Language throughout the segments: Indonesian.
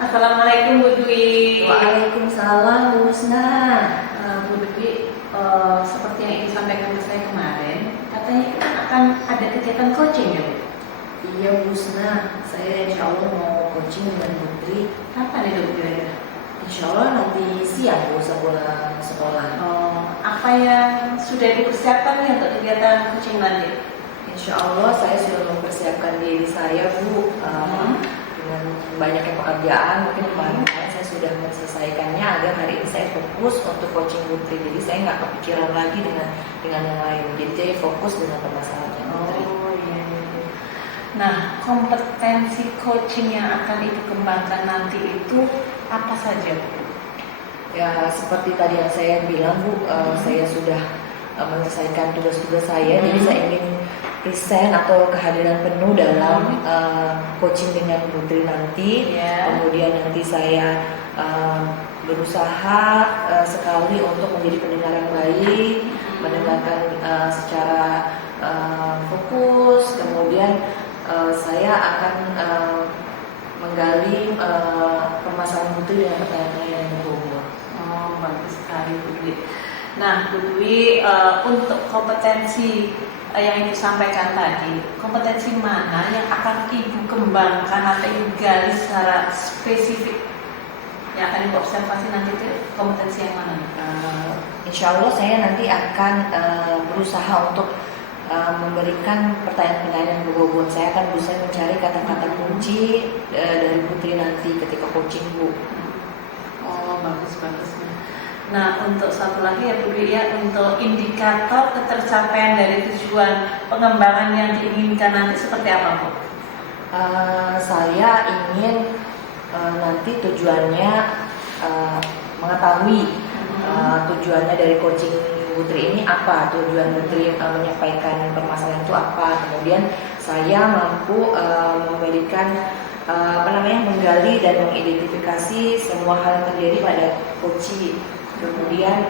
Assalamualaikum Bu Dwi. Waalaikumsalam Bu Husna. Bu Dwi, seperti yang Ibu sampaikan ke saya kemarin, katanya kita akan ada kegiatan coaching ya Bu? Iya Bu Husna, saya insya Allah mau coaching dengan Putri. Kapan itu Bu kira-kira? Insya Allah nanti siang Bu sepulang sekolah. Apa yang sudah dipersiapkan nih untuk kegiatan coaching nanti? Insya Allah saya sudah mempersiapkan diri saya Bu. Dengan banyaknya pekerjaan mungkin kemarin saya sudah menyelesaikannya agar hari ini saya fokus untuk coaching Putri. Jadi saya nggak kepikiran lagi dengan yang lain. Jadi saya fokus dengan permasalahan Putri. Iya. Nah, kompetensi coaching yang akan Ibu kembangkan nanti itu apa saja Bu? Ya seperti tadi yang saya bilang Bu, saya sudah menyelesaikan tugas-tugas saya. Jadi saya ingin present atau kehadiran penuh dalam coaching dengan Putri nanti. Kemudian nanti saya berusaha sekali untuk menjadi pendengar yang baik, mendengarkan secara fokus. Kemudian saya akan menggali permasalahan Putri dengan pertanyaan-pertanyaan yang berbobot. Bagus sekali Bu Dwi. Nah Bu Dwi, untuk kompetensi yang Ibu sampaikan tadi, kompetensi mana yang akan Ibu kembangkan atau Ibu gali secara spesifik yang akan Ibu observasi nanti itu kompetensi yang mana? Insya Allah saya nanti akan berusaha untuk memberikan pertanyaan-pertanyaan yang berbobot. Saya akan berusaha mencari kata-kata kunci dari Putri nanti ketika coaching Bu. Bagus. Nah, untuk satu lagi ya Bu Dwi ya, untuk indikator ketercapaian dari tujuan pengembangan yang diinginkan nanti seperti apa Bu? Saya ingin nanti tujuannya mengetahui tujuannya dari coaching Putri ini apa, tujuan Putri menyampaikan permasalahan itu apa. Kemudian saya mampu memberikan menggali dan mengidentifikasi semua hal yang terjadi pada coaching. Kemudian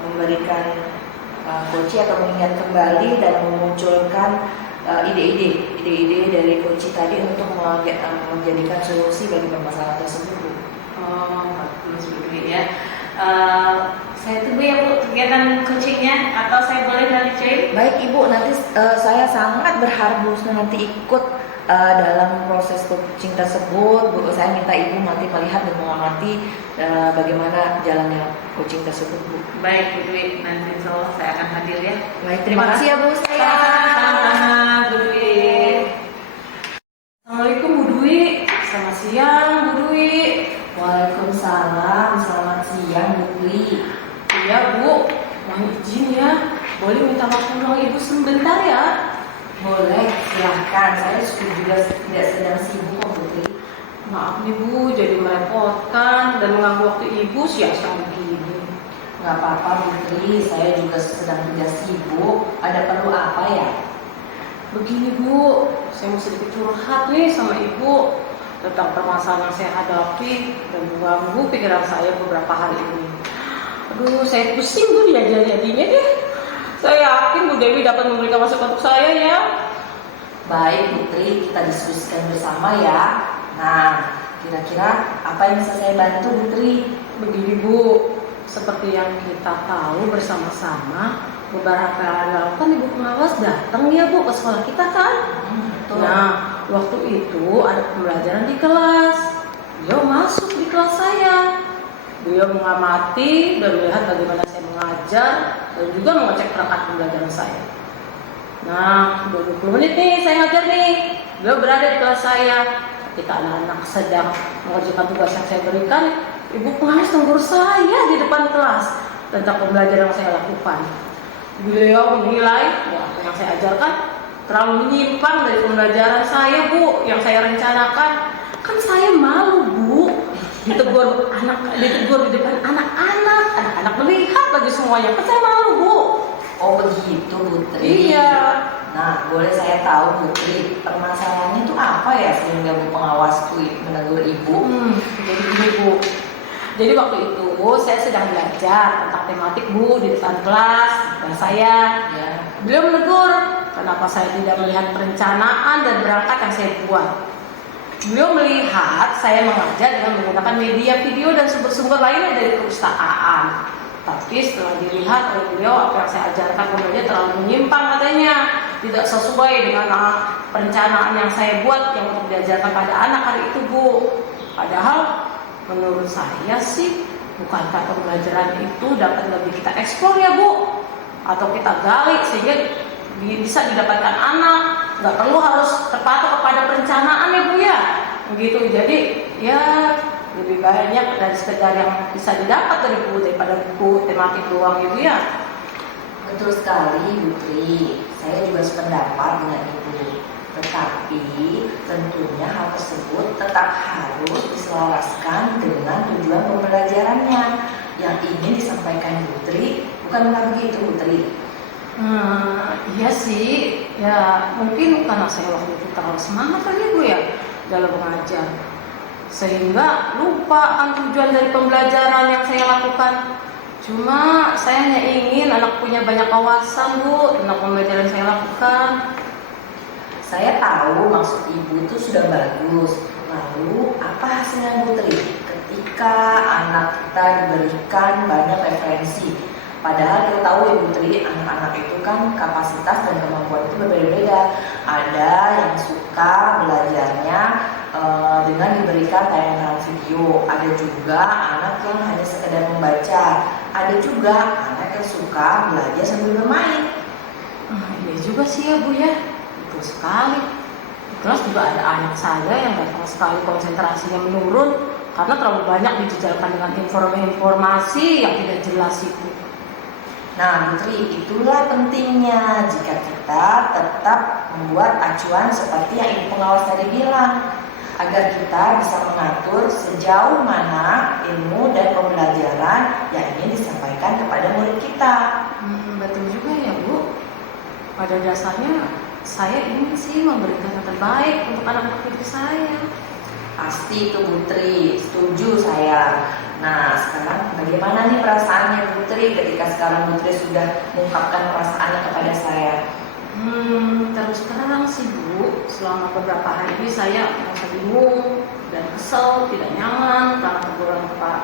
memberikan coaching atau mengingat kembali dan memunculkan ide-ide dari coaching tadi untuk menjadikan solusi bagi permasalahan tersebut. Bagus Bu Dwi ya. Saya tunggu ya Bu kegiatan coachingnya, atau saya boleh nanti join? Baik Ibu, nanti saya sangat berharap Bu Husna nanti ikut dalam proses coaching tersebut. Bu, saya minta Ibu nanti melihat dan mengamati bagaimana jalannya coaching tersebut Bu. Baik Bu Dwi, nanti insya Allah saya akan hadir ya. Baik, terima kasih ya Bu saya. Sama-sama Bu Dwi. Assalamualaikum Bu Dwi. Selamat siang Bu Dwi. Waalaikumsalam, selamat siang Bu Dwi. Iya Bu, mohon izin ya, boleh minta waktu ruang Ibu sebentar ya? Boleh, silahkan. Saya juga tidak sedang sibuk kok Putri. Maaf nih Bu, jadi merepotkan dan mengganggu waktu Ibu siang-siang begini. Gak apa-apa Putri, saya juga sedang tidak sibuk. Ada perlu apa ya? Begini Bu, saya mau sedikit curhat nih sama Ibu tentang permasalahan yang saya hadapi dan mengganggu pikiran saya beberapa hari ini. Aduh, saya pusing Bu diajar-jadinya deh. Saya yakin Bu Dewi dapat memberikan masukan untuk saya ya. Baik Putri, kita diskusikan bersama ya. Nah, kira-kira apa yang bisa saya bantu Putri? Begini Bu, seperti yang kita tahu bersama-sama, beberapa hari lalu kan Ibu pengawas datang ya Bu ke sekolah kita kan. Nah, waktu itu ada pembelajaran di kelas. Beliau masuk di kelas saya. Beliau mengamati dan melihat bagaimana saya mengajar dan juga mengecek perangkat pembelajaran saya. Nah, 20 menit nih saya ngajar nih. Beliau berada di kelas saya. Ketika anak-anak sedang mengerjakan tugas yang saya berikan, Ibu pengawas tegur saya di depan kelas tentang pembelajaran yang saya lakukan. Beliau menilai apa yang saya ajarkan terlalu menyimpang dari pembelajaran saya Bu, yang saya rencanakan. Kan saya malu Bu ditegur di depan anak-anak melihat bagi semuanya. Kan saya malu Bu. Oh begitu Putri. Iya. Nah, boleh saya tahu Putri, permasalahannya itu apa ya sehingga Bu pengawas menegur Ibu? Jadi gini Bu, jadi waktu itu saya sedang belajar tentang tematik Bu di depan kelas saya. Ya. Beliau menegur kenapa saya tidak melihat perencanaan dan berangkat yang saya buat. Beliau melihat saya mengajar dengan menggunakan media video dan sumber-sumber lainnya dari perusahaan. Tapi setelah dilihat oleh beliau, apa yang saya ajarkan kemudian terlalu menyimpang katanya, tidak sesuai dengan perencanaan yang saya buat yang untuk diajarkan pada anak hari itu, Bu. Padahal menurut saya sih, bukankah pembelajaran itu dapat lebih kita eksplor ya, Bu? Atau kita gali sehingga bisa didapatkan anak, nggak perlu harus terpatok kepada perencanaan ya, Bu ya. Begitu. Jadi ya lebih banyak dari sekedar yang bisa didapat dari buku daripada buku tematik doang ya, Bu ya. Betul sekali, Bu Tri. Saya juga sependapat dengan Ibu. Tetapi tentunya hal tersebut tetap harus diselaraskan dengan tujuan pembelajarannya yang ingin disampaikan Bu Tri. Bukan begitu, Bu Tri? Iya sih, ya mungkin karena saya waktu itu terlalu semangat kali Bu ya dalam mengajar, sehingga lupa kan tujuan dari pembelajaran yang saya lakukan. Cuma saya hanya ingin anak punya banyak wawasan, Bu, tentang pembelajaran yang saya lakukan. Saya tahu maksud Ibu itu sudah bagus. Lalu apa hasilnya, Bu Tri, ketika anak kita diberikan banyak referensi? Padahal kita tahu Ibu Tri, anak-anak itu kan kapasitas dan kemampuan itu berbeda-beda. Ada yang suka belajarnya dengan diberikan tayangan video. Ada juga anak yang hanya sekedar membaca. Ada juga anak yang suka belajar sambil bermain. Iya juga sih ya, Bu ya. Betul sekali. Di kelas juga ada anak saya yang datang sekali konsentrasinya menurun karena terlalu banyak dijejalkan dengan informasi yang tidak jelas itu. Nah, Bu Tri, itulah pentingnya jika kita tetap membuat acuan seperti yang Ibu pengawas tadi bilang, agar kita bisa mengatur sejauh mana ilmu dan pembelajaran yang ingin disampaikan kepada murid kita. Betul juga ya, Bu. Pada dasarnya saya ingin sih memberikan yang terbaik untuk anak-anak didik saya. Pasti itu, Bu Tri, setuju saya. Nah, sekarang bagaimana nih perasaannya Bu Tri ketika sekarang Bu Tri sudah mengungkapkan perasaannya kepada saya? Terus terang sih, Bu, selama beberapa hari ini saya merasa bingung dan kesel, tidak nyaman karena teguran Pak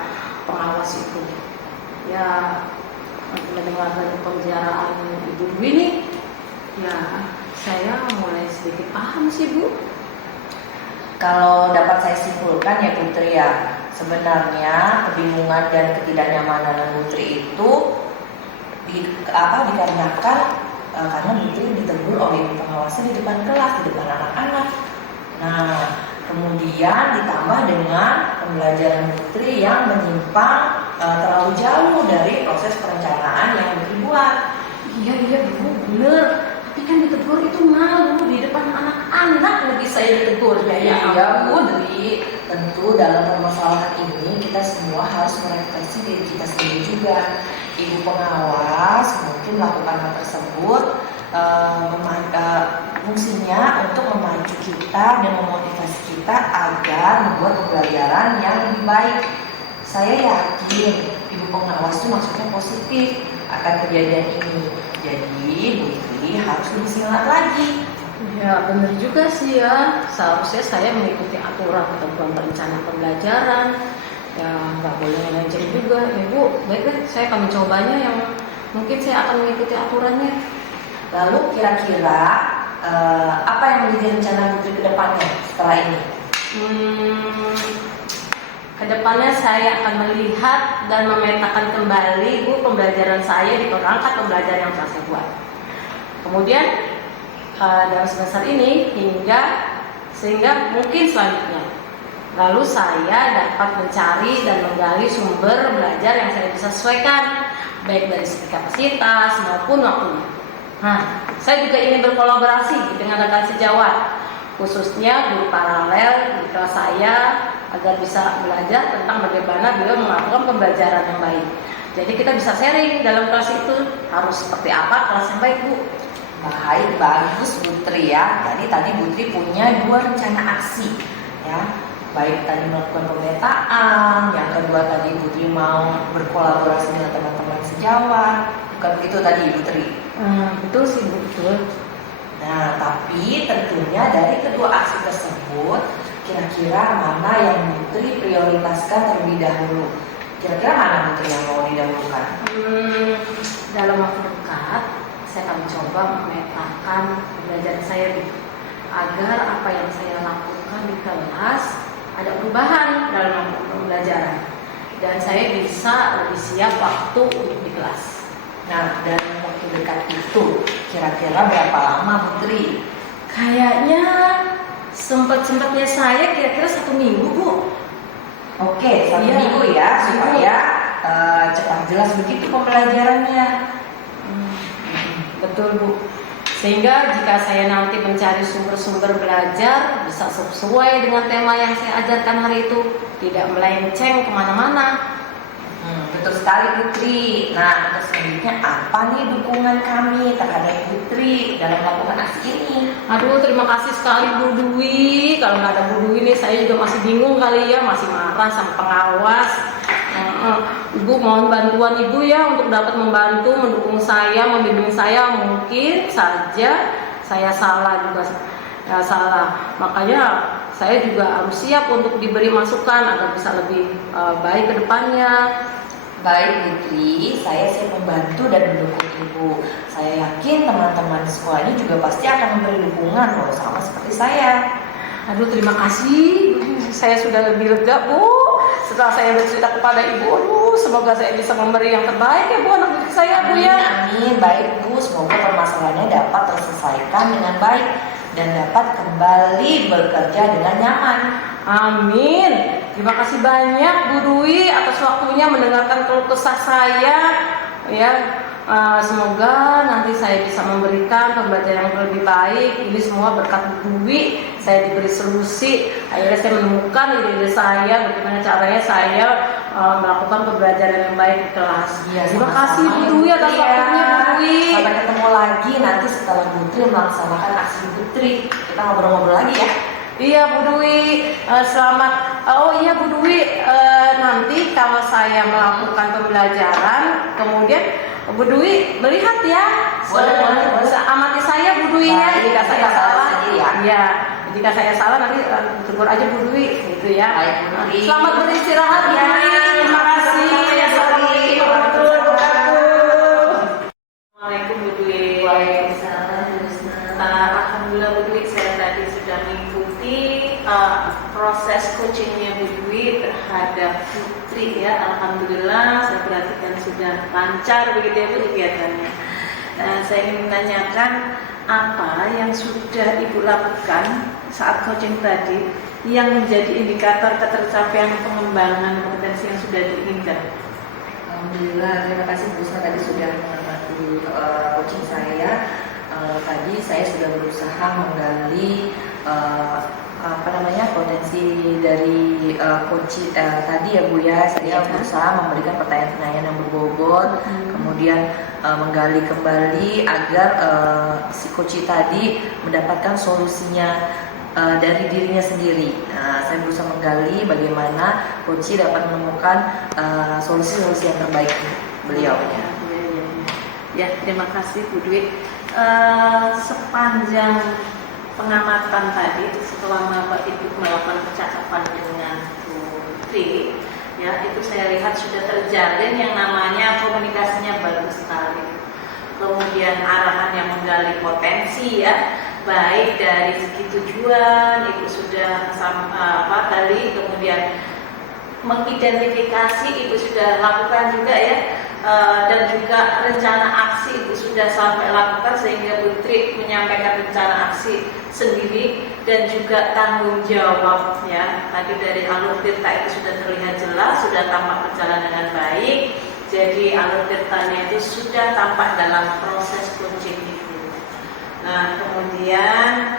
pengawas itu. Ya, mendengar dari pembicaraan Ibu Dwi ini, ya saya mulai sedikit paham sih, Bu. Kalau dapat saya simpulkan ya Bu Tri ya, sebenarnya kebingungan dan ketidaknyamanan Bu Tri itu dikarenakan karena Bu Tri ditegur oleh ibu pengawasnya di depan kelas, di depan anak-anak. Nah, kemudian ditambah dengan pembelajaran Bu Tri yang menyimpang terlalu jauh dari proses perencanaan yang Bu Tri buat. Iya Bu, bener. Tapi kan ditegur itu malu di depan anak-anak, lebih saya ditegur ya. Iya Bu Tri, tentu dalam permasalahan ini kita semua harus merefleksi diri kita sendiri juga. Ibu pengawas mungkin melakukan hal tersebut fungsinya untuk memacu kita dan memotivasi kita agar membuat pembelajaran yang lebih baik. Saya yakin ibu pengawas itu maksudnya positif akan kejadian ini. Jadi Bu Tri harus lebih semangat lagi. Ya benar juga sih ya. Seharusnya saya mengikuti aturan ketentuan perencanaan pembelajaran. Ya nggak boleh melenceng juga. Ya Bu, baiklah saya akan mencobanya yang mungkin saya akan mengikuti aturannya. Lalu kira-kira apa yang menjadi rencana Bu Tri ke depannya setelah ini? Kedepannya saya akan melihat dan memetakan kembali Bu pembelajaran saya di perangkat pembelajaran yang telah saya buat. Kemudian dalam semester ini sehingga mungkin selanjutnya. Lalu saya dapat mencari dan menggali sumber belajar yang saya bisa sesuaikan, baik dari segi kapasitas maupun waktunya. Nah, saya juga ingin berkolaborasi dengan rekan sejawat, khususnya guru paralel di kelas saya, agar bisa belajar tentang bagaimana beliau melakukan pembelajaran yang baik. Jadi kita bisa sharing dalam kelas itu harus seperti apa kelas yang baik, Bu. Baik, bagus Bu Tri ya. Jadi tadi Bu Tri punya 2 rencana aksi ya. Baik tadi melakukan pemetaan, yang kedua tadi Bu Tri mau berkolaborasi dengan teman-teman sejawat. Bukan begitu tadi Bu Tri? Betul sih Bu, betul. Nah, tapi tentunya dari kedua aksi tersebut kira-kira mana yang Putri prioritaskan terlebih dahulu. Kira-kira mana Putri yang mau didahulukan? Dalam waktu dekat, saya akan coba memetakan pembelajaran saya gitu, agar apa yang saya lakukan di kelas ada perubahan dalam pembelajaran dan saya bisa lebih siap waktu untuk di kelas. Nah, dan waktu dekat itu kira-kira berapa lama Putri? Kayaknya sempatnya saya kira-kira 1 minggu, Bu. Oke, 1 Iya. minggu ya, supaya cepat jelas begitu pembelajarannya. Betul, Bu. Sehingga jika saya nanti mencari sumber-sumber belajar bisa sesuai dengan tema yang saya ajarkan hari itu, tidak melenceng kemana-mana. Betul sekali Putri. Nah, terus selanjutnya apa nih dukungan kami terhadap Putri dalam melakukan aksi ini? Aduh, terima kasih sekali Bu Dwi. Kalau nggak ada Bu Dwi nih, saya juga masih bingung kali ya, masih marah sama pengawas. Ibu mohon bantuan Ibu ya untuk dapat membantu, mendukung saya, membimbing saya. Mungkin saja saya salah juga, salah. Makanya saya juga harus siap untuk diberi masukan agar bisa lebih baik ke depannya. Baik Putri, saya siap membantu dan mendukung Ibu. Saya yakin teman-teman di sekolah ini juga pasti akan memberi dukungan loh, sama seperti saya. Aduh, terima kasih. Saya sudah lebih lega, Bu. Setelah saya bercerita kepada Ibu, aduh, semoga saya bisa memberi yang terbaik ya, Bu, anak didik saya, Bu ya. Amin. Baik Bu, semoga permasalahannya dapat terselesaikan dengan baik dan dapat kembali bekerja dengan nyaman. Amin. Terima kasih banyak Bu Dwi atas waktunya mendengarkan keluh kesah saya. Ya, semoga nanti saya bisa memberikan pembelajaran yang lebih baik. Ini semua berkat Bu Dwi. Saya diberi solusi. Akhirnya saya menemukan ide-ide saya, bagaimana caranya saya melakukan pembelajaran yang baik di kelas. Iya, Terima sama-sama kasih Bu ya, Dwi atas Putri ya. waktunya Bu Dwi. Sampai ketemu lagi nanti setelah Putri melaksanakan aksi Putri. Kita ngobrol-ngobrol lagi ya. Iya Bu Dwi, selamat. Oh iya Bu Dwi, nanti kalau saya melakukan pembelajaran, kemudian Bu Dwi melihat ya, Boleh. amati saya Bu Dwi ya. Baik, Jika saya salah, ya. iya. Jika saya salah nanti tegur aja Bu Dwi, gitu ya. Baik, Bu Dwi. Selamat beristirahat Bu Dwi. Terima kasih. Assalamualaikum warahmatullahi wabarakatuh. Assalamualaikum Bu Dwi. Waalaikumsalam. Alhamdulillah Bu Dwi, saya tadi sudah mengikuti proses coachingnya Bu Dwi terhadap Putri ya. Alhamdulillah saya perhatikan sudah lancar begitu ya Bu kegiatannya. Saya ingin menanyakan apa yang sudah Ibu lakukan saat coaching tadi yang menjadi indikator ketercapaian pengembangan kompetensi yang sudah diinginkan. Alhamdulillah, terima kasih Bu Usna tadi sudah mengamati coaching saya. Tadi saya sudah berusaha menggali potensi dari coaching tadi ya Bu ya. Saya berusaha memberikan pertanyaan-pertanyaan yang berbobot, kemudian menggali kembali agar si coach tadi mendapatkan solusinya dari dirinya sendiri. Saya berusaha menggali bagaimana coach dapat menemukan solusi-solusi yang terbaik beliau. Ya, terima kasih Bu Dwi. Sepanjang pengamatan tadi, setelah Bapak Ibu melakukan percakapan dengan Putri, ya itu saya lihat sudah terjalin yang namanya komunikasinya bagus sekali. Kemudian arahan yang menggali potensi ya, baik dari segi tujuan itu sudah tadi, kemudian mengidentifikasi itu sudah lakukan juga ya. Dan juga rencana aksi itu sudah sampai lakukan sehingga Putri menyampaikan rencana aksi sendiri dan juga tanggung jawab ya. Tadi dari alur tirta itu sudah terlihat jelas, sudah tampak berjalan dengan baik. Jadi alur tirtanya itu sudah tampak dalam proses coaching itu. Nah, kemudian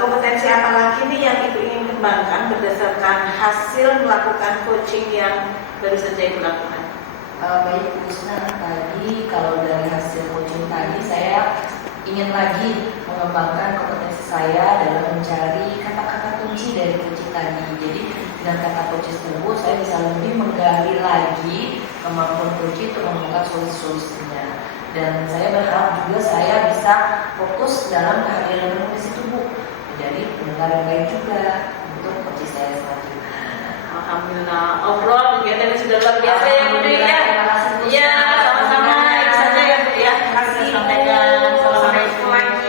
kompetensi apa lagi nih yang Ibu ingin kembangkan berdasarkan hasil melakukan coaching yang baru saja Ibu lakukan? Baik Bu Usna, tadi kalau dari hasil coaching tadi saya ingin lagi mengembangkan kompetensi saya dalam mencari kata-kata kunci dari coaching tadi. Jadi dengan kata kunci tersebut saya bisa lebih menggali lagi kemampuan coach untuk menemukan solusi-solusinya. Dan saya berharap juga saya bisa fokus dalam kehadiran di situ Bu, menjadi pendengar yang baik juga untuk saya selanjutnya. Alhamdulillah, obrol kegiatannya sudah luar biasa ya Bu ya. Terima kasih Bu. Iya, sama-sama. Itu saja ya Bu ya. Terima kasih. Sampaikan. Sampai Assalamualaikum. ketemu lagi.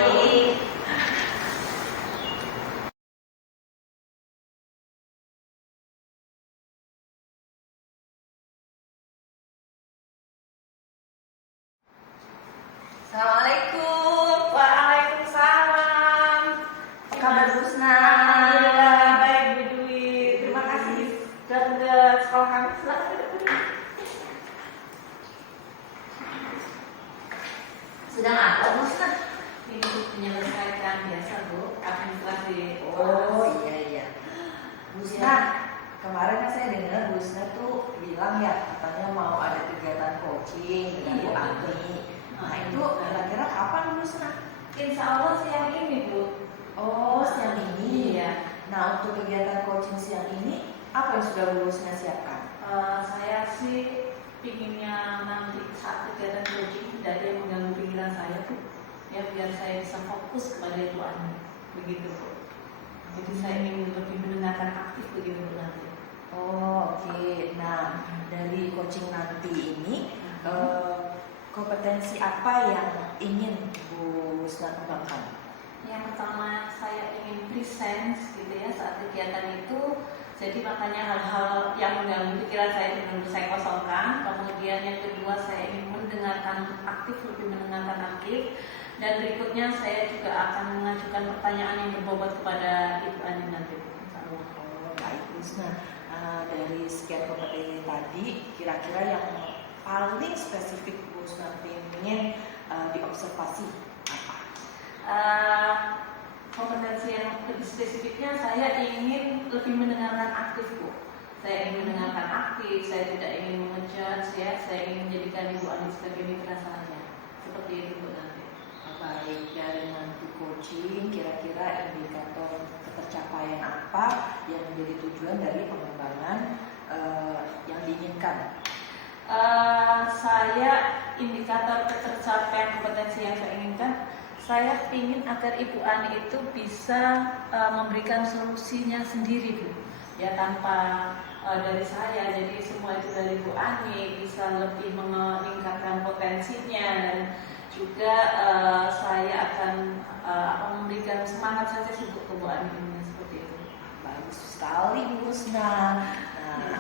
Assalamualaikum. Waalaikumsalam. Apa kabar Bu Husna? Alhamdulillah baik Bu Dwi. Terima kasih sudah ke sekolah kami. Silakan duduk dulu. Sedang apa Bu Husna? Ini menyelesaikan biasa Bu, administrasi. Oh iya. Bu Husna, kemarin kan saya dengar Bu Husna tuh bilang ya katanya mau ada kegiatan coaching dengan Bu Iya, Ani. Nah itu kira-kira kapan Bu Husna? Insya Allah siang ini Bu. Oh siang ini. Iya. Nah untuk kegiatan coaching siang ini apa yang sudah Bu Husna siapkan? Saya sih pinginnya nanti saat kegiatan coaching tidak ada yang mengganggu pikiran saya Bu. Ya biar saya bisa fokus kepada Ibu Ani. Begitu Bu. Jadi saya ingin lebih mendengarkan aktif begitu Bu nanti. Oh oke. Nah dari coaching nanti ini kompetensi apa yang ingin Bu Husna kembangkan? Yang pertama saya ingin presence gitu ya saat kegiatan itu. Jadi makanya hal-hal yang mengganggu pikiran saya itu dulu saya kosongkan. Kemudian yang kedua saya ingin mendengarkan aktif, lebih mendengarkan aktif. Dan berikutnya saya juga akan mengajukan pertanyaan yang berbobot kepada Ibu Ani nanti. Oh, baik Bu Husna. Dari sekian kompetensi tadi, kira-kira yang paling spesifik Bu Husna ingin diobservasi apa? Kompetensi yang lebih spesifiknya saya ingin lebih mendengarkan aktif Bu. Saya ingin mendengarkan aktif, saya tidak ingin mengejudge ya, saya ingin menjadikan Ibu Ani sebagai mitra saya. Seperti itu Bu nanti. Baik, dari nanti coaching, kira-kira indikator ketercapaian apa yang menjadi tujuan dari pengembangan yang diinginkan? Saya indikator ketercapaian kompetensi yang saya inginkan, saya ingin agar Ibu Ani itu bisa memberikan solusinya sendiri Bu, ya tanpa dari saya. Jadi semua itu dari Ibu Ani bisa lebih meningkatkan potensinya dan juga saya akan memberikan semangat saja sih untuk Bu Ani ini seperti itu. Bagus sekali Bu Husna. Nah,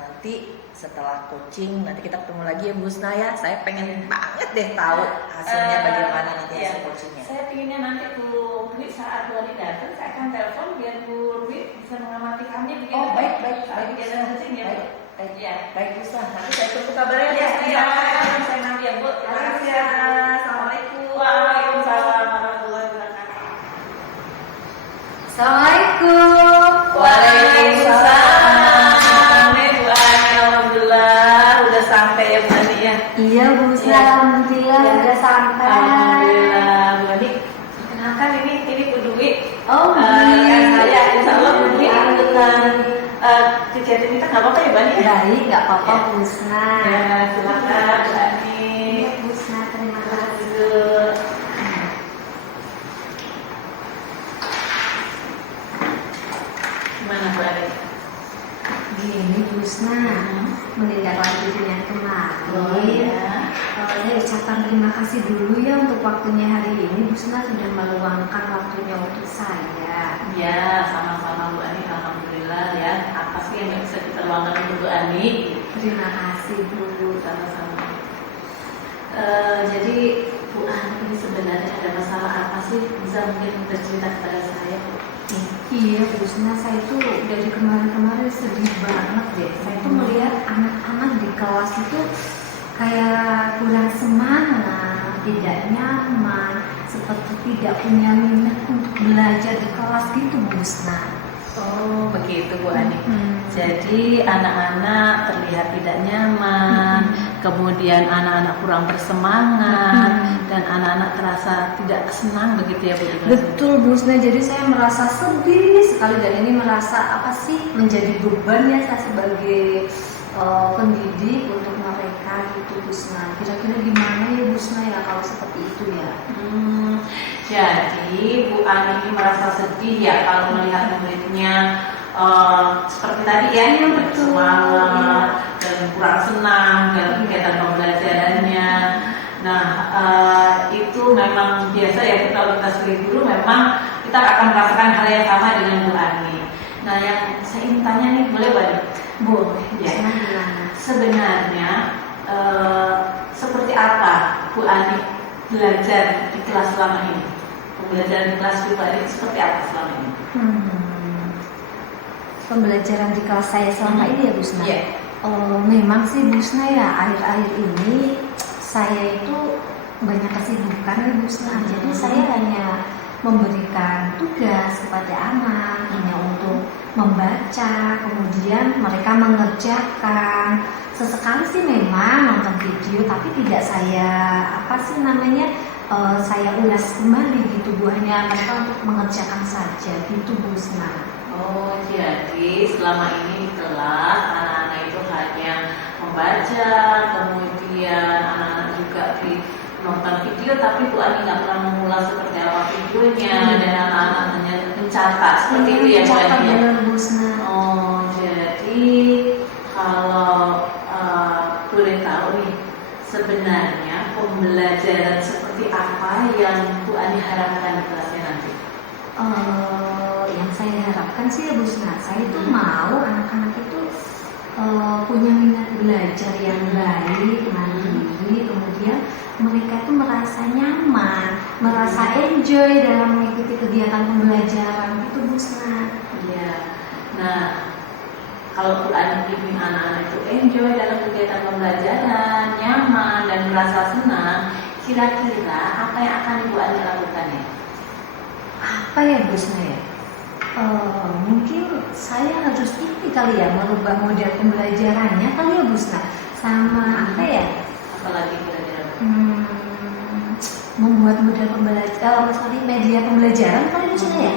nanti setelah coaching nanti kita ketemu lagi ya Bu Husna ya. Saya pengen banget deh tahu hasilnya bagaimana nanti hasil coachingnya. Saya pinginnya nanti Bu Dwi saat Bu Ani datang saya akan telepon biar Bu Dwi bisa mengamati kami begitu. Oh baik Bu coaching ya Bu. Baik Bu Husna. Nanti saya tunggu kabarnya ya. Saya nanti ya Bu. Terima kasih ya. Assalamualaikum. Waalaikumsalam warahmatullahi wabarakatuh. Assalamualaikum. Waalaikumsalam. Bu Ani, alhamdulillah udah sampai ya Bu Ani ya. Iya Bu Husna, Ya. alhamdulillah udah sampai. Alhamdulillah Bu Ani. Kenalkan ini Bu Dwi. Oh, Kan saya insya Allah Bu Dwi ikutan kegiatan kita nggak apa-apa ya Bu Ani ya? baik, nggak apa-apa Bu Husna. Ya silakan Bu Ani. Iya Bu Husna, terima kasih. Duduk. Gimana Bu Ani? Gini Bu Husna, menindaklanjuti yang kemarin. Oh iya. Saya ucapkan terima kasih dulu ya untuk waktunya hari ini. Bu Husna sudah meluangkan waktunya untuk saya. Ya, sama-sama Bu Ani, alhamdulillah ya. Apa sih yang bisa kita luangkan untuk Bu Ani? Terima kasih Bu. Sama-sama. Jadi Bu Ani ini sebenarnya ada masalah apa sih? Bisa mungkin bercerita kepada saya Bu? Iya Bu Husna, saya tuh dari kemarin-kemarin sedih banget deh. Saya tuh melihat anak-anak di kelas itu kayak kurang semangat, tidak nyaman, seperti tidak punya minat untuk belajar di kelas gitu Bu Husna. Oh begitu Bu Ani. Jadi anak-anak terlihat tidak nyaman, kemudian anak-anak kurang bersemangat, dan anak-anak terasa tidak senang begitu ya Bu? Betul Bu Husna, jadi saya merasa sedih sekali dan ini merasa apa sih menjadi beban ya saya sebagai pendidik untuk mereka gitu Bu Husna. Kira-kira gimana ya Bu Husna ya kalau seperti itu ya? Jadi Bu Ani ini merasa sedih ya kalau melihat muridnya seperti tadi ya, Iya, betul. semangat dan kurang senang dalam kegiatan pembelajarannya. Nah, itu memang biasa ya, kalau kita sebagai guru memang kita akan merasakan hal yang sama dengan Bu Ani. Nah, yang saya ingin tanya nih, boleh Bu Ani? Boleh. Ya. Gimana? Sebenarnya seperti apa Bu Ani belajar di kelas selama ini? Pembelajaran di kelas Bu Ani seperti apa selama ini? Pembelajaran di kelas saya selama ini ya Bu Sna. Iya. Memang sih Bu Sna ya, akhir-akhir ini saya itu banyak kesibukan ya Bu Sna. Jadi saya hanya memberikan tugas kepada anak hanya untuk membaca, kemudian mereka mengerjakan. Sesekali sih memang nonton video, tapi tidak saya saya ulas kembali gitu, Bu, hanya mereka untuk mengerjakan saja gitu Bu Sna. Oh, jadi selama ini di kelas anak-anak itu hanya membaca, kemudian anak-anak juga di nonton video, tapi Bu Ani nggak pernah mengulas seperti apa videonya, dan anak-anak hanya mencatat seperti itu ya Bu Mencatat, Ani. benar Bu Sna. Oh, jadi kalau boleh tahu nih, sebenarnya pembelajaran seperti apa yang Bu Ani harapkan di kelasnya nanti? Yang saya harapkan sih ya Bu Sna, saya itu mau anak-anak itu punya minat belajar yang baik, mandiri, kemudian mereka itu merasa nyaman, merasa enjoy dalam mengikuti kegiatan pembelajaran itu Bu Sna. Iya. Nah, kalau Bu Ani ingin anak-anak itu enjoy dalam kegiatan pembelajaran, nyaman dan merasa senang, kira-kira apa yang akan Bu Ani lakukan ya? Apa ya Bu Sna ya? Mungkin saya harus ini kali ya, merubah model pembelajarannya kali ya Bu Sna. Sama apa ya? Apalagi kira-kira? Membuat model pembelajaran, media pembelajaran kali Bu Sna ya?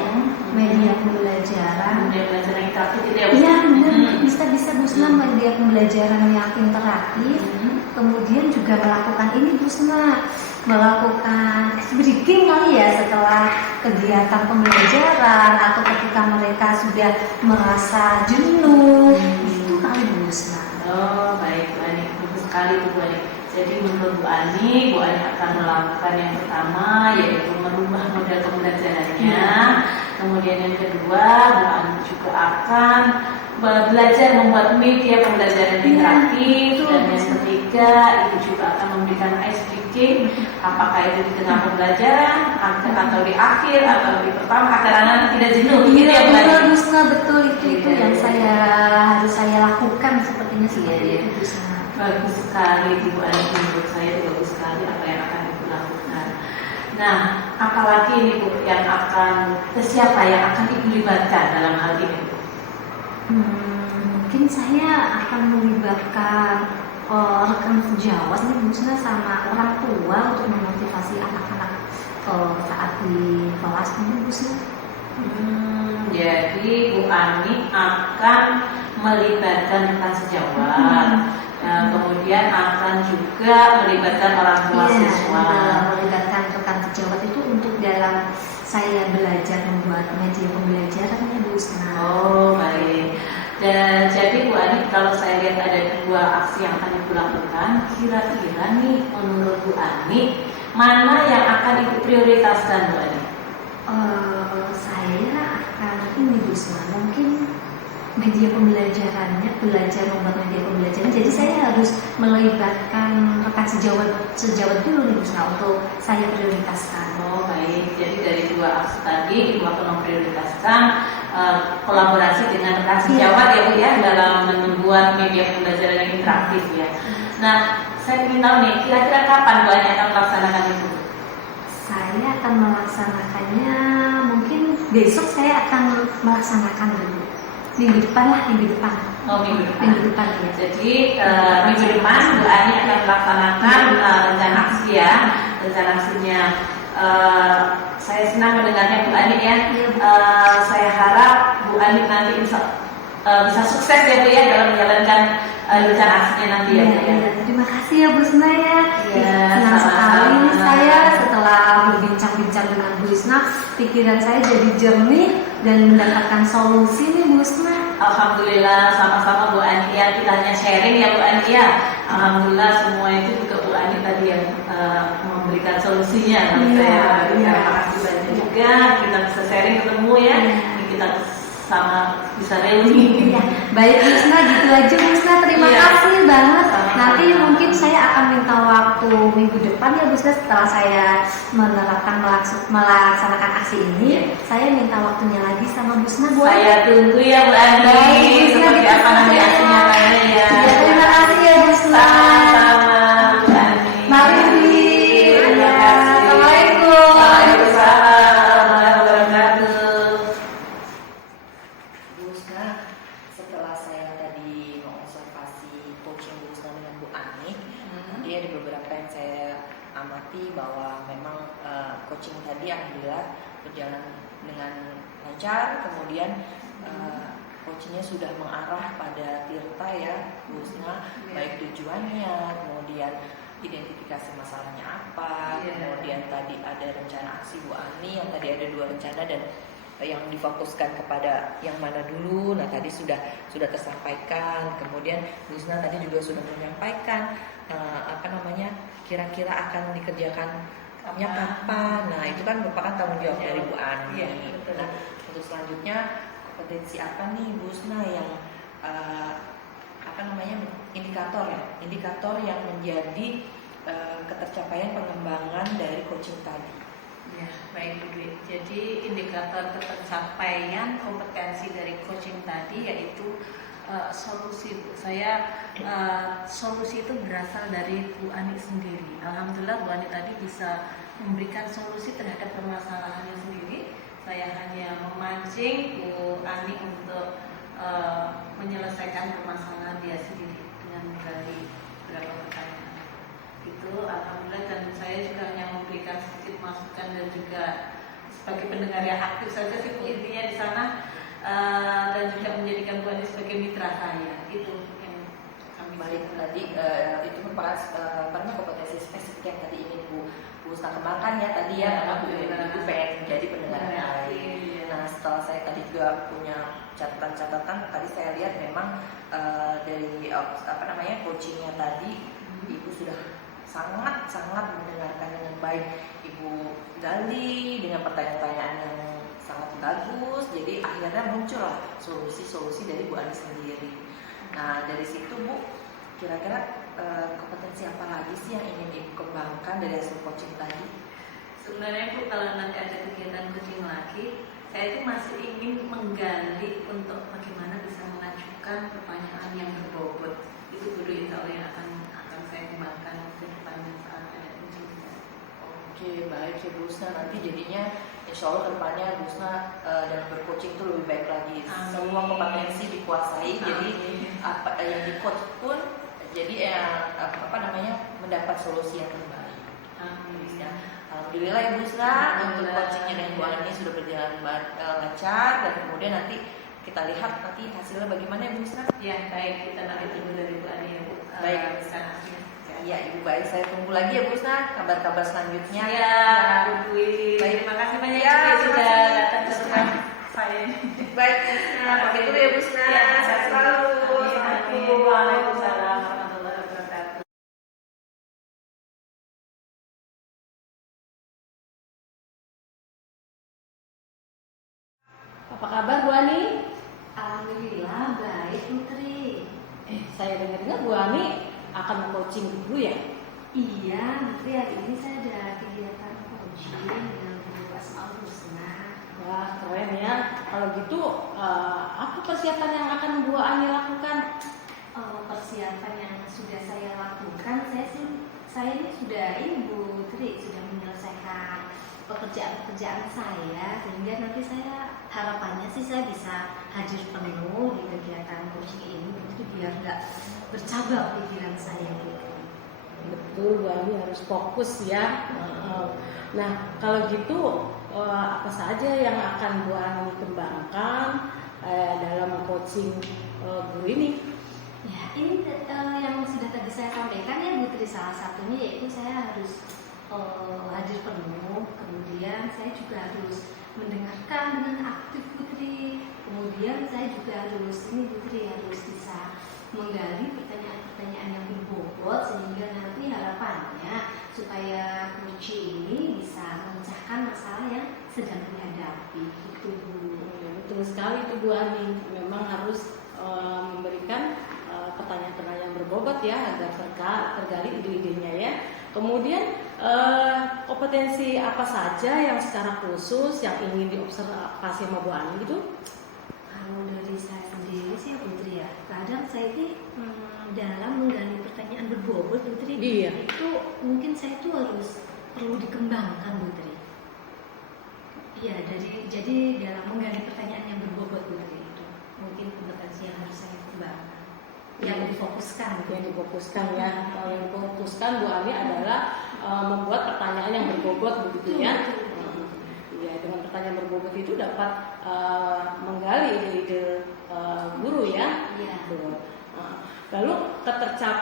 Media pembelajaran. Media pembelajaran interaktif itu ya? Iya benar, bisa Bu Sna, media pembelajaran yang interaktif. Kemudian juga melakukan ini Bu Sna, melakukan ice breaking kali ya setelah kegiatan pembelajaran atau ketika mereka sudah merasa jenuh, itu kali Bu Sna. Oh, baik Bu Ani, bagus sekali Bu Ani. Jadi menurut Bu Ani akan melakukan yang pertama yaitu merubah model pembelajarannya. Kemudian yang kedua, Bu Ani juga akan belajar membuat media pembelajaran interaktif. Dan yang ketiga, Ibu juga akan memberikan ice breaking, apakah itu di tengah pembelajaran atau di akhir atau di pertama, agar anak tidak jenuh. Gitu ya, Bu Ani? Betul Bu Sna, betul itu yang harus saya lakukan sepertinya sih ya Bu Sna. Bagus sekali Bu Ani, menurut saya bagus sekali apa yang akan Ibu lakukan. Nah, apalagi ini Bu yang siapa yang akan Ibu libatkan dalam hal ini Bu? Mungkin saya akan melibatkan rekan sejawat nih Bu Sna sama orang tua untuk memotivasi anak-anak saat di kelas ini Bu Sna. Jadi Bu Ani akan melibatkan rekan sejawat, kemudian akan juga melibatkan orang tua siswa. Melibatkan rekan sejawat itu untuk dalam saya belajar membuat media pembelajarannya Bu Sna. Oh, baik. Dan jadi Bu Ani, kalau saya lihat ada dua aksi yang akan Ibu lakukan, kira-kira nih menurut Bu Ani, mana yang akan Ibu prioritaskan Bu Ani? Saya akan ini Bu Sna, mungkin media pembelajarannya, belajar membuat media pembelajaran. Jadi saya harus melibatkan rekan sejawat dulu nih Bu Sna untuk saya prioritaskan. Oh, baik. Jadi dari dua aksi tadi Ibu akan memprioritaskan kolaborasi dengan rekan sejawat ya Bu ya, dalam membuat media pembelajaran yang interaktif ya. Nah, saya ingin tahu nih, kira-kira kapan Bu Ani akan melaksanakan itu? Saya akan melaksanakannya mungkin besok. Saya akan melaksanakan dulu minggu depan. Oh, minggu depan. Minggu depan ya. Jadi minggu depan Bu Ani akan melaksanakan rencana aksi ya. Rencana aksinya saya senang mendengarnya Bu Ani ya. Saya harap Bu Ani nanti bisa sukses ya Bu ya dalam menjalankan rencana aksinya nanti ya Bu ya. Terima kasih ya Bu Sna ya. Senang sama-sama. sekali saya setelah berbincang-bincang dengan Bu Sna, pikiran saya jadi jernih dan mendapatkan solusi nih Bu Sna. Alhamdulillah sama-sama Bu Ani ya, kita hanya sharing ya Bu Ani ya. Alhamdulillah semua itu juga Bu Ani tadi yang memberikan solusinya. Iya, Terima kasih banyak juga kita bisa sharing ketemu ya. Ini kita sama bisa reuni. Iya. Baik Busna, gitu aja Busna, terima Iya. kasih banget. Sama-sama. Nanti mungkin saya akan minta waktu minggu depan ya Busna, setelah saya melaksanakan aksi ini, Iya. saya minta waktunya lagi sama Busna boleh? Saya tunggu ya Bu Ani. Baik, Busna, Seperti kita apa nanti sama. aksi nyatanya ya. Ya, terima kasih ya Busna. Sama-sama Bu Ani. Mari Bi. Terima Ya, kasih. Assalamualaikum. Waalaikumsalam warahmatullahi wabarakatuh. Bu Husna, setelah saya tadi mengobservasi coaching Bu Husna dengan Bu Ani, dia ada beberapa yang saya amati bahwa memang coaching tadi alhamdulillah berjalan dengan lancar. Kemudian coachingnya sudah mengarah pada Tirta ya Bu Husna, baik tujuannya, kemudian identifikasi masalahnya apa, kemudian tadi ada rencana aksi Bu Ani yang tadi ada 2 rencana dan yang difokuskan kepada yang mana dulu. Nah tadi sudah tersampaikan. Kemudian Bu Husna tadi juga sudah menyampaikan kira-kira akan dikerjakannya kapan. Nah itu kan merupakan tanggung jawab dari Bu Ani. Iya, betul. Nah untuk selanjutnya kompetensi apa nih Bu Husna yang indikator yang menjadi ketercapaian pengembangan dari coaching tadi. Ya, baik Bu Dwi. Jadi indikator ketercapaian kompetensi dari coaching tadi yaitu solusi Bu. Solusi itu berasal dari Bu Ani sendiri. Alhamdulillah Bu Ani tadi bisa memberikan solusi terhadap permasalahannya sendiri. Saya hanya memancing Bu Ani untuk menyelesaikan permasalahan dia sendiri dengan menggali beberapa pertanyaan. Itu alhamdulillah, dan saya juga hanya memberikan sedikit masukan dan juga sebagai pendengar yang aktif saja sih Bu, intinya di sana, dan juga menjadikan Bu Ani sebagai mitra saya. Itu yang kami Baik, tadi itu merupakan kompetensi spesifik yang tadi ingin Bu Husna kembangkan ya tadi ya, karena Bu Ibu pengen menjadi pendengar yang baik. Nah setelah saya tadi juga punya catatan tadi saya lihat memang dari coachingnya tadi Ibu sudah sangat mendengarkan dengan baik. Ibu gali dengan pertanyaan-pertanyaan yang sangat bagus. Jadi akhirnya muncullah solusi-solusi dari Bu Ani sendiri. Nah dari situ Bu, kira-kira kompetensi apa lagi sih yang ingin Ibu kembangkan dari hasil coaching tadi? Sebenarnya Bu, kalau nanti ada kegiatan coaching lagi, saya itu masih ingin menggali untuk bagaimana bisa mengajukan pertanyaan yang berbobot. Itu dulu insya Allah yang akan saya kembangkan ke depannya saat ada coaching. Oke, baik ya Bu Husna. Nanti jadinya insya Allah kedepannya Bu Husna dalam bercoaching itu lebih baik lagi. Amin. Semua kompetensi dikuasai. Amin. Jadi apa yang di coach pun jadi mendapat solusi yang terbaik. Amin. Ya. Alhamdulillah ya Bu Husna, untuk coachingnya dengan Bu Ani sudah berjalan lancar, dan kemudian nanti kita lihat nanti hasilnya bagaimana ya Bu Husna. Ya baik, kita nanti tunggu dari Bu Ani ya Bu. Baik. Sanksinya. Ya Ibu, baik, saya tunggu lagi ya Bu Husna kabar-kabar selanjutnya. Ya, Bu Dwi. Baik. Terima kasih banyak Ya, Bu, terima sudah kasih. datang ke rumah saya. Baik Bu Husna, pamit dulu ya Bu Husna. Ya, Sehat selalu. Amin. Waalaikumsalam warahmatullahi wabarakatuh. Apa kabar Bu Ani? Alhamdulillah baik Putri. Saya dengar Bu Ani akan coaching dulu ya? Iya, Putri, hari ini saya ada kegiatan coaching dengan Bu Asmaul Husna. Wah keren ya. Kalau gitu apa persiapan yang akan Bu Ani lakukan? Persiapan yang sudah saya lakukan, saya ini sudah Bu Tri sudah menyelesaikan pekerjaan saya, sehingga nanti harapannya sih saya bisa hadir penuh di kegiatan coaching ini, begitu biar nggak bercabang pikiran saya gitu. Betul, Bu Ani harus fokus ya. Nah kalau gitu apa saja yang akan Bu Ani kembangkan dalam coaching guru ini? Ya, ini yang sudah tadi saya sampaikan ya Bu Tri, salah satunya yaitu saya harus hadir penuh, kemudian saya juga harus mendengarkan dengan aktif Bu Tri Putri. Kemudian saya juga harus Putri harus bisa menggali pertanyaan-pertanyaan yang berbobot sehingga nanti harapannya supaya Koci ini bisa memecahkan masalah yang sedang dihadapi. Itu Bu. Ya, betul sekali itu Bu Ani. Memang harus memberikan pertanyaan-pertanyaan yang berbobot ya agar tergali ide-idenya ya. Kemudian kompetensi apa saja yang secara khusus yang ingin diobservasi sama Bu Ani gitu? Kalau dari saya sendiri sih Putri ya, kadang saya ini dalam menggali pertanyaan berbobot Putri, Iya. itu mungkin saya tuh harus perlu dikembangkan Putri. Iya, jadi dalam menggali pertanyaan yang berbobot Putri itu mungkin kompetensi yang harus saya kembangkan, yang difokuskan. Yang difokuskan ya. Yang difokuskan Bu Ani adalah membuat pertanyaan yang berbobot begitu ya. Iya, dengan pertanyaan berbobot itu dapat menggali ide-ide guru ya. Iya. Betul. Lalu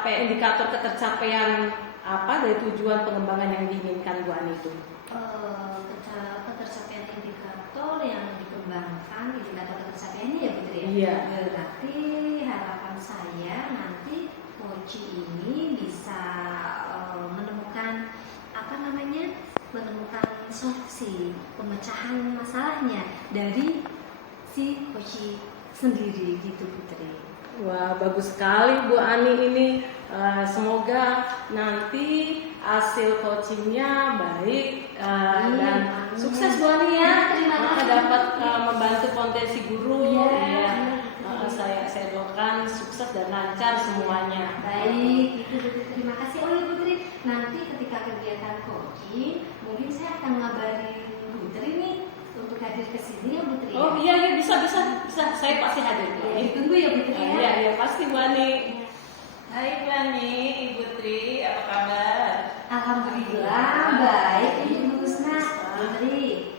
indikator ketercapaian apa dari tujuan pengembangan yang diinginkan Bu Ani itu? Ketercapaian indikator yang dikembangkan, indikator ketercapaiannya ya Putri ya. Iya. Berarti harapan saya nanti Koci ini bisa menemukan solusi pemecahan masalahnya dari si Koci sendiri gitu Putri. Wah, bagus sekali Bu Ani ini. Semoga nanti hasil coachingnya baik dan sukses Bu Ani ya. Terima kasih. Dapat membantu potensi guru. Iya. Saya doakan sukses dan lancar semuanya. Baik, itu Putri. Terima kasih. Oh ya Putri, nanti ketika kegiatan coaching, mungkin saya akan ngabarin Putri nih untuk hadir ke sini ya Putri. Oh iya bisa. Saya pasti hadir. Ya, ditunggu ya Putri ya. Iya pasti Bu Ani. Hai Bu Ani, Ibu Tri, apa kabar? Alhamdulillah baik ini Bu Husna. Putri,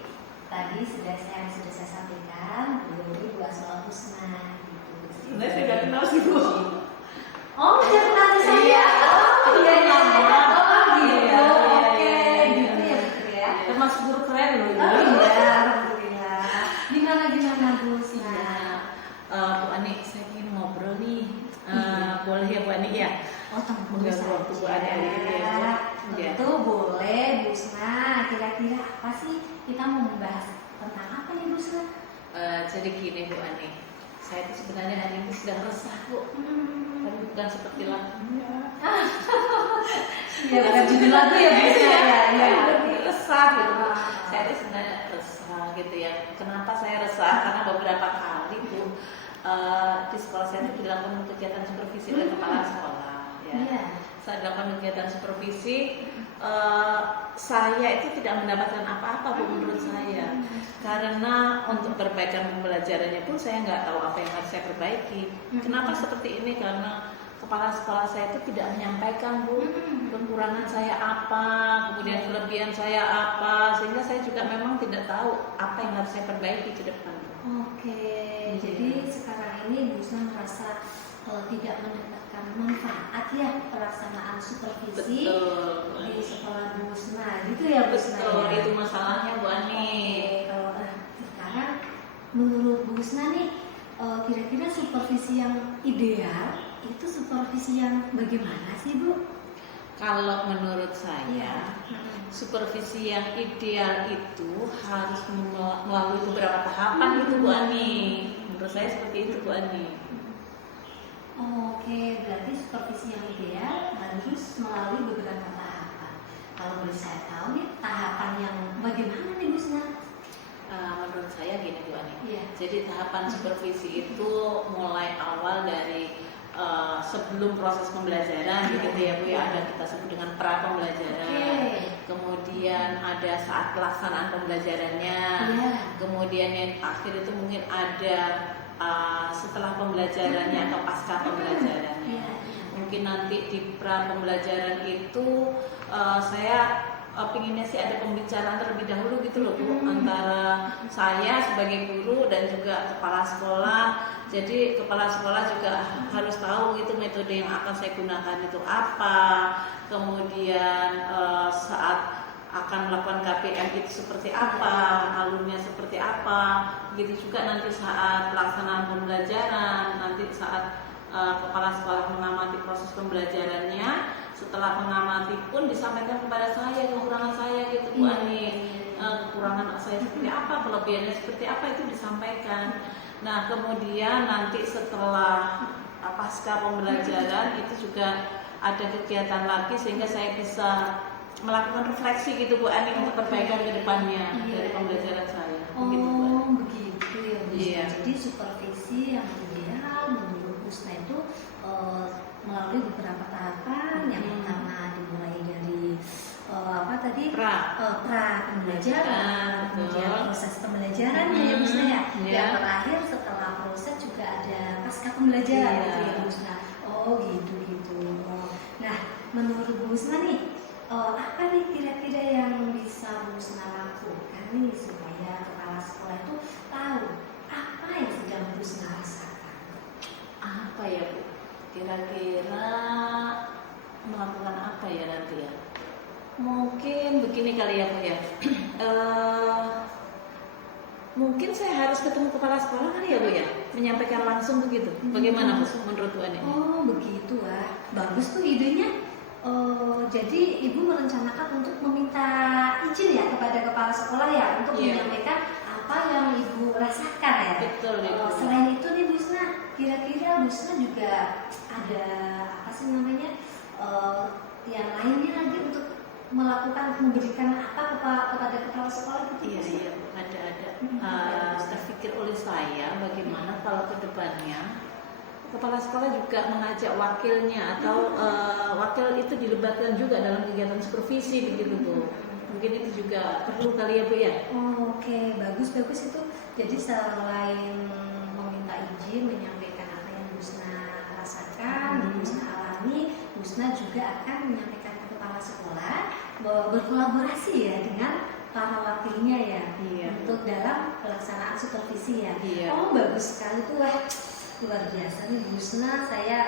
tadi sudah saya sampaikan Bu Asmaul Husna gitu. Saya sudah kenal sih Bu. Oh, sudah kenal saya. Iya. Oh iya. Oh gitu. Iya. Oke, gitu ya Putri ya. Termasuk guru keren loh. Oh iya, alhamdulillah. Gimana Bu Husna? Bu Ani, saya ingin ngobrol nih. Boleh ya Bu Ani ya? Oh, tunggu Mengganggu waktu Bu Ani hari ini ya, Bu. Iya. Tentu boleh Bu Husna. Kira-kira apa sih kita mau membahas tentang apa nih Bu Husna? Jadi gini Bu Ani, saya itu sebenarnya hari ini sedang resah Bu, tapi bukan seperti lagunya. Iya, bukan judul lagu ya Bu Husna ya. Lebih resah gitu. Saya itu sebenarnya resah gitu ya. Kenapa saya resah? Karena beberapa kali Bu di sekolah saya itu dilakukan kegiatan supervisi oleh kepala sekolah. Ya. Iya. Saya dilakukan kegiatan supervisi. Saya itu tidak mendapatkan apa-apa Bu menurut saya, karena untuk perbaikan pembelajarannya pun saya nggak tahu apa yang harus saya perbaiki. Kenapa seperti ini? Karena kepala sekolah saya itu tidak menyampaikan Bu kekurangan saya apa, kemudian kelebihan saya apa, sehingga saya juga memang tidak tahu apa yang harus saya perbaiki ke depan. Oke, jadi sekarang ini Bu Husna merasa tidak mendapatkan manfaat ya pelaksanaan supervisi di sekolah Bu Husna, gitu ya Bu Husna. Betul, Ya? itu masalahnya Bu Ani. Oke, kalau sekarang menurut Bu Husna nih, kira-kira supervisi yang ideal itu supervisi yang bagaimana sih Bu? Kalau menurut saya, supervisi yang ideal itu harus melalui beberapa tahapan itu Bu Ani. Menurut saya seperti itu Bu Ani. Oke, berarti supervisi yang ideal harus melalui beberapa tahapan. Kalau boleh saya tahu nih, tahapan yang bagaimana nih Bu Husna? Menurut saya gini Bu Ani. Iya. Jadi tahapan supervisi itu mulai awal dari sebelum proses pembelajaran gitu ya Bu ya, ada kita sebut dengan pra pembelajaran. Kemudian ada saat pelaksanaan pembelajarannya. Kemudian yang akhir itu mungkin ada setelah pembelajarannya atau pasca pembelajarannya. Mungkin nanti di pra pembelajaran itu saya pinginnya sih ada pembicaraan terlebih dahulu gitu loh Bu, antara saya sebagai guru dan juga kepala sekolah. Jadi kepala sekolah juga harus tahu itu metode yang akan saya gunakan itu apa. Kemudian saat akan melakukan KPM itu seperti apa, alurnya seperti apa. Begitu juga nanti saat pelaksanaan pembelajaran, nanti saat kepala sekolah mengamati proses pembelajarannya, setelah mengamati pun disampaikan kepada saya kekurangan saya gitu Bu Ani, kekurangan saya seperti apa, kelebihannya seperti apa, itu disampaikan. Nah kemudian nanti setelah pasca pembelajaran itu juga ada kegiatan lagi sehingga saya bisa melakukan refleksi gitu Bu Ani untuk perbaikan ke depannya dari pembelajaran saya. Begitu, Bu Ani. Begitu ya Bu. Iya. Jadi supervisi yang ideal menurut Busna itu melalui beberapa tahapan. Yang pertama dimulai dari apa tadi? Pra pembelajaran, kemudian proses pembelajarannya ya Busna ya. Yang terakhir setelah proses juga ada pasca pembelajaran gitu ya Busna. Oh gitu. Nah menurut Busna nih, apa nih kira-kira yang bisa Busna lakukan nih supaya kepala sekolah itu tahu apa yang sedang Busna rasakan? Apa ya Bu? Kira-kira melakukan apa ya nanti ya? Mungkin begini kali ya Bu ya. Mungkin saya harus ketemu kepala sekolah kali ya Bu ya, menyampaikan langsung begitu. Bagaimana Bu menurut Bu Ani? Oh begitu bagus tuh idenya. Jadi ibu merencanakan untuk meminta izin ya kepada kepala sekolah ya untuk menyampaikan apa yang ibu rasakan ya. Betul. Selain itu nih Busna, kira-kira Busna juga ada apa sih namanya yang lainnya lagi untuk memberikan apa kepada kepala sekolah gitu? Iya, ada. Terpikir oleh saya bagaimana kalau ke depannya kepala sekolah juga mengajak wakilnya atau wakil itu dilibatkan juga dalam kegiatan supervisi begitu Bu. Mungkin itu juga perlu kali ya Bu ya. Oke, bagus itu. Jadi selain meminta izin menyampaikan apa yang Busna rasakan, Busna alami, Busna juga akan menyampaikan ke kepala sekolah berkolaborasi ya dengan para wakilnya ya untuk dalam pelaksanaan supervisi ya. Oh bagus sekali tuh luar biasa nih Busna, saya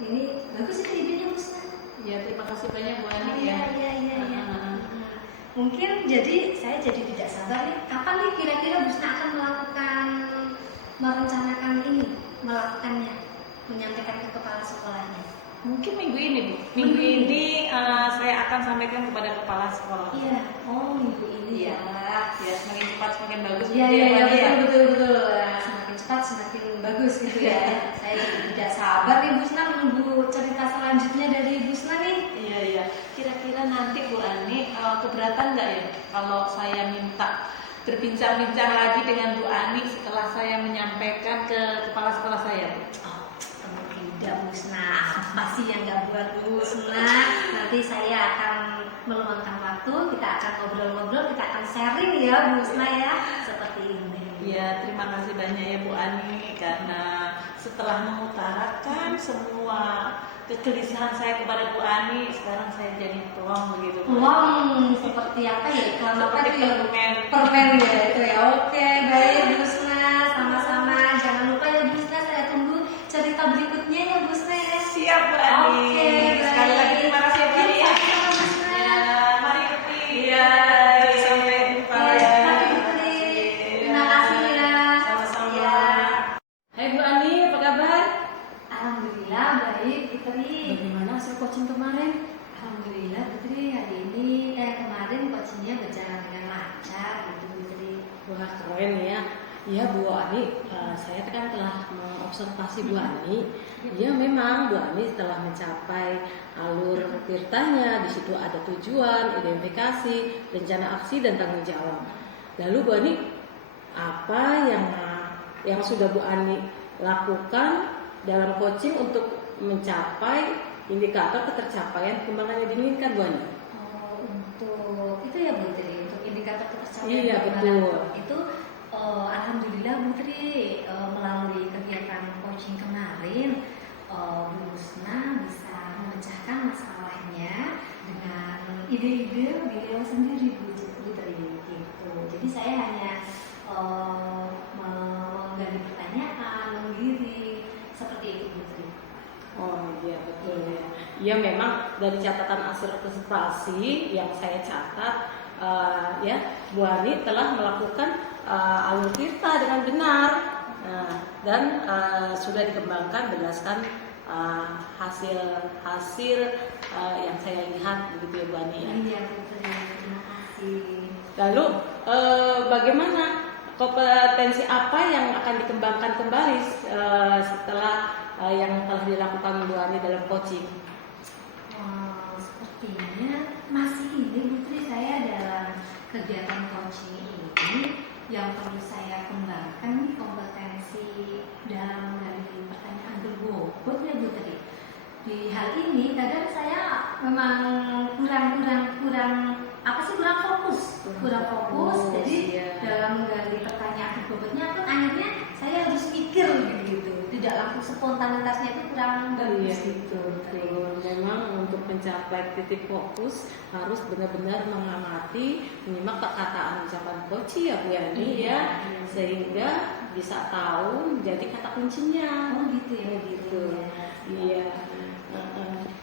ini bagus itu idenya Busna. Ya terima kasih banyak Bu Ani Iya. Mungkin saya jadi tidak sabar nih, kapan nih kira-kira Busna akan melakukannya, menyampaikan ke kepala sekolahnya? Mungkin minggu ini Bu. Minggu ini saya akan sampaikan kepada kepala sekolah. Iya. Oh minggu ini ya. Ya semakin cepat semakin bagus. Iya betul. Semakin cepat semakin bagus gitu ya. Saya jadi tidak sabar nih Busna menunggu cerita selanjutnya dari Busna nih. Iya. Kira-kira nanti Bu Ani keberatan nggak ya kalau saya minta berbincang-bincang lagi dengan Bu Ani setelah saya menyampaikan ke kepala sekolah saya? Tidak Busna, apa sih yang nggak buat Busna? Nanti saya akan meluangkan waktu, kita akan ngobrol-ngobrol, kita akan sharing ya Busna ya, seperti ini. Ya terima kasih banyak ya Bu Ani, karena setelah mengutarakan semua kegelisahan saya kepada Bu Ani, sekarang saya jadi plong begitu. Plong seperti apa ya? Seperti permen ya itu ya. Oke baik Busna, sama-sama. Jangan lupa ya Busna, saya tunggu cerita berikutnya ya Busna ya. Siap Bu Ani. Oke, sekali lagi terima kasih Bu Ani ya. Sama Busna. Mari Uti. Iya. Sampai jumpa ya. Terima kasih ya. Sama-sama. Hai Bu Ani, apa kabar? Alhamdulillah baik Fitri. Bagaimana hasil coaching kemarin? Alhamdulillah Fitri, hari ini kemarin coachingnya berjalan dengan lancar gitu Fitri. Wah keren ya. Iya Bu Ani, saya kan telah mengobservasi Bu Ani. Ya memang Bu Ani telah mencapai alur tirtanya. Di situ ada tujuan, identifikasi, rencana aksi dan tanggung jawab. Lalu Bu Ani, apa yang sudah Bu Ani lakukan dalam coaching untuk mencapai indikator ketercapaian kembangan yang diinginkan Bu Ani? Untuk itu ya Bu Tri, untuk indikator ketercapaian. Iya betul. Itu alhamdulillah Bu Tri, melalui kegiatan coaching kemarin Bu Busna bisa memecahkan masalahnya dengan ide-ide beliau sendiri Bu Tri gitu. Jadi saya hanya menggali pertanyaan, menggiring seperti itu Bu Tri. Oh iya betul ya. Iya memang dari catatan hasil observasi yang saya catat, ya, Bu Ani telah melakukan alur tirta dengan benar. Dan sudah dikembangkan berdasarkan hasil yang saya lihat, begitu ya Bu Ani. Iya betul, terima kasih. Lalu bagaimana kompetensi apa yang akan dikembangkan kembali setelah yang telah dilakukan Bu Ani dalam coaching? Sepertinya masih ini Putri, saya dalam kegiatan coaching ini yang perlu saya kembangkan nih kompetensi dalam menghadapi pertanyaan berbobot ya Putri. Di hal ini kadang saya memang kurang fokus. Jadi dalam menggali pertanyaan berbobotnya kan akhirnya saya harus mikir gitu. Tidak langsung spontanitasnya itu kurang bagus gitu. Betul. Memang untuk mencapai titik fokus harus benar-benar mengamati, menyimak perkataan ucapan coach ya Bu Yani ya, sehingga bisa tahu menjadi kata kuncinya. Oh gitu ya. Gitu. Iya.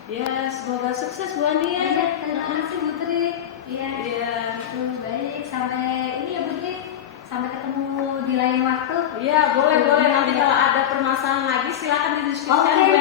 Ya, semoga sukses Bu Ani ya. Iya, terima kasih Putri. Iya. Iya. Baik, sampai ini ya Putri. Sampai ketemu di lain waktu. Iya, boleh. Nanti kalau ada permasalahan lagi silakan didiskusikan Oke, Bu